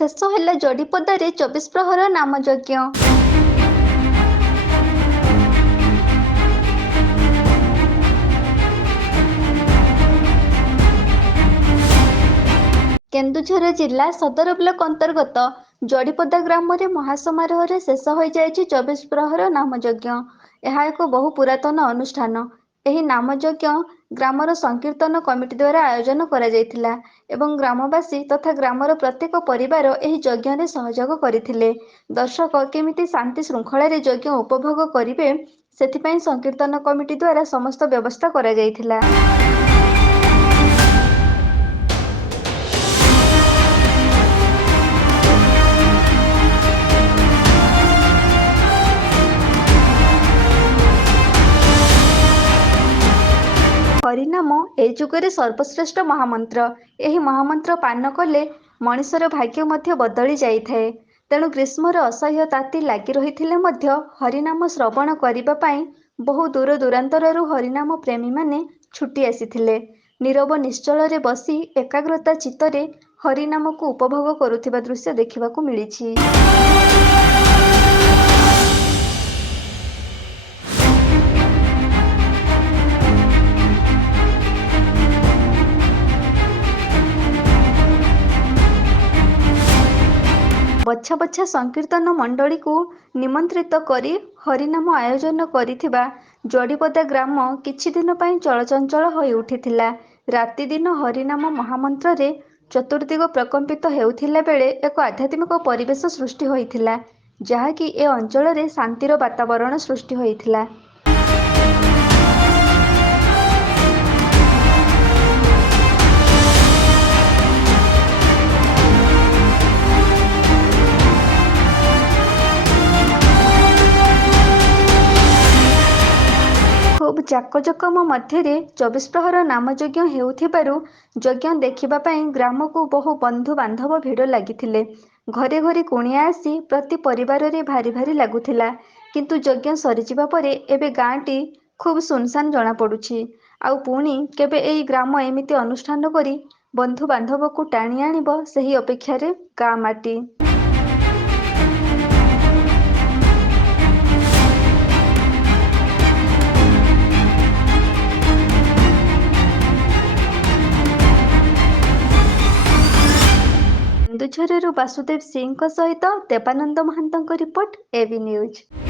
ଶେଷ ହେଲା ଯୋଡ଼ିପଦାରେ 24 ପ୍ରହର ନାମଯଜ୍ଞ। କେନ୍ଦୁଝର ଜିଲ୍ଲା ସଦର ବ୍ଲକ ଅନ୍ତର୍ଗତ ଯୋଡ଼ିପଦା ଗ୍ରାମରେ ମହାସମାରୋହରେ ଶେଷ ହୋଇଯାଇଛି 24 ପ୍ରହର ନାମଯଜ୍ଞ। ଏହା ଏକ ବହୁ ପୁରାତନ ଅନୁଷ୍ଠାନ। ଏହି ନାମଯଜ୍ଞ ଗ୍ରାମର ସଂକୀର୍ତ୍ତନ କମିଟି ଦ୍ୱାରା ଆୟୋଜନ କରାଯାଇଥିଲା ଏବଂ ଗ୍ରାମବାସୀ ତଥା ଗ୍ରାମର ପ୍ରତ୍ୟେକ ପରିବାର ଏହି ଯଜ୍ଞରେ ସହଯୋଗ କରିଥିଲେ। ଦର୍ଶକ କେମିତି ଶାନ୍ତି ଶୃଙ୍ଖଳାରେ ଯଜ୍ଞ ଉପଭୋଗ କରିବେ ସେଥିପାଇଁ ସଂକୀର୍ତ୍ତନ କମିଟି ଦ୍ୱାରା ସମସ୍ତ ବ୍ୟବସ୍ଥା କରାଯାଇଥିଲା। ହରିନାମ ଏ ଯୁଗରେ ସର୍ବଶ୍ରେଷ୍ଠ ମହାମନ୍ତ୍ର। ଏହି ମହାମନ୍ତ୍ର ପାନ କଲେ ମଣିଷର ଭାଗ୍ୟ ମଧ୍ୟ ବଦଳି ଯାଇଥାଏ। ତେଣୁ ଗ୍ରୀଷ୍ମର ଅସହ୍ୟ ତାତି ଲାଗି ରହିଥିଲେ ମଧ୍ୟ ହରିନାମ ଶ୍ରବଣ କରିବା ପାଇଁ ବହୁ ଦୂର ଦୂରାନ୍ତରରୁ ହରିନାମ ପ୍ରେମୀମାନେ ଛୁଟି ଆସିଥିଲେ। ନୀରବ ନିଶ୍ଚଳରେ ବସି ଏକାଗ୍ରତା ଚିତ୍ତରେ ହରିନାମକୁ ଉପଭୋଗ କରୁଥିବା ଦୃଶ୍ୟ ଦେଖିବାକୁ ମିଳିଛି। ବଛା ବଛା ସଂକୀର୍ତ୍ତନ ମଣ୍ଡଳୀକୁ ନିମନ୍ତ୍ରିତ କରି ହରିନାମ ଆୟୋଜନ କରିଥିବା ଯୋଡ଼ିପଦା ଗ୍ରାମ କିଛି ଦିନ ପାଇଁ ଚଳଚଞ୍ଚଳ ହୋଇ ଉଠିଥିଲା। ରାତିଦିନ ହରିନାମ ମହାମନ୍ତ୍ରରେ ଚତୁର୍ଦ୍ଦିଗ ପ୍ରକମ୍ପିତ ହେଉଥିଲା ବେଳେ ଏକ ଆଧ୍ୟାତ୍ମିକ ପରିବେଶ ସୃଷ୍ଟି ହୋଇଥିଲା, ଯାହାକି ଏ ଅଞ୍ଚଳରେ ଶାନ୍ତିର ବାତାବରଣ ସୃଷ୍ଟି ହୋଇଥିଲା। ଖୁବ୍ ଜାକଜକମ ମଧ୍ୟରେ 24 ପ୍ରହର ନାମଯଜ୍ଞ ହେଉଥିବାରୁ ଯଜ୍ଞ ଦେଖିବା ପାଇଁ ଗ୍ରାମକୁ ବହୁ ବନ୍ଧୁ ବାନ୍ଧବ ଭିଡ଼ ଲାଗିଥିଲେ। ଘରେ ଘରେ କୁଣିଆ ଆସି ପ୍ରତି ପରିବାରରେ ଭାରି ଭାରି ଲାଗୁଥିଲା। କିନ୍ତୁ ଯଜ୍ଞ ସରିଯିବା ପରେ ଏବେ ଗାଁଟି ଖୁବ୍ ସୁନସାନ ଜଣାପଡ଼ୁଛି। ଆଉ ପୁଣି କେବେ ଏହି ଗ୍ରାମ ଏମିତି ଅନୁଷ୍ଠାନ କରି ବନ୍ଧୁ ବାନ୍ଧବକୁ ଟାଣି ଆଣିବ ସେହି ଅପେକ୍ଷାରେ ଗାଁ ମାଟି। କେନ୍ଦୁଝରରୁ ବାସୁଦେବ ସିଂଙ୍କ ସହିତ ଦେବାନନ୍ଦ ମହାନ୍ତଙ୍କ ରିପୋର୍ଟ, ଏବି ନ୍ୟୁଜ୍।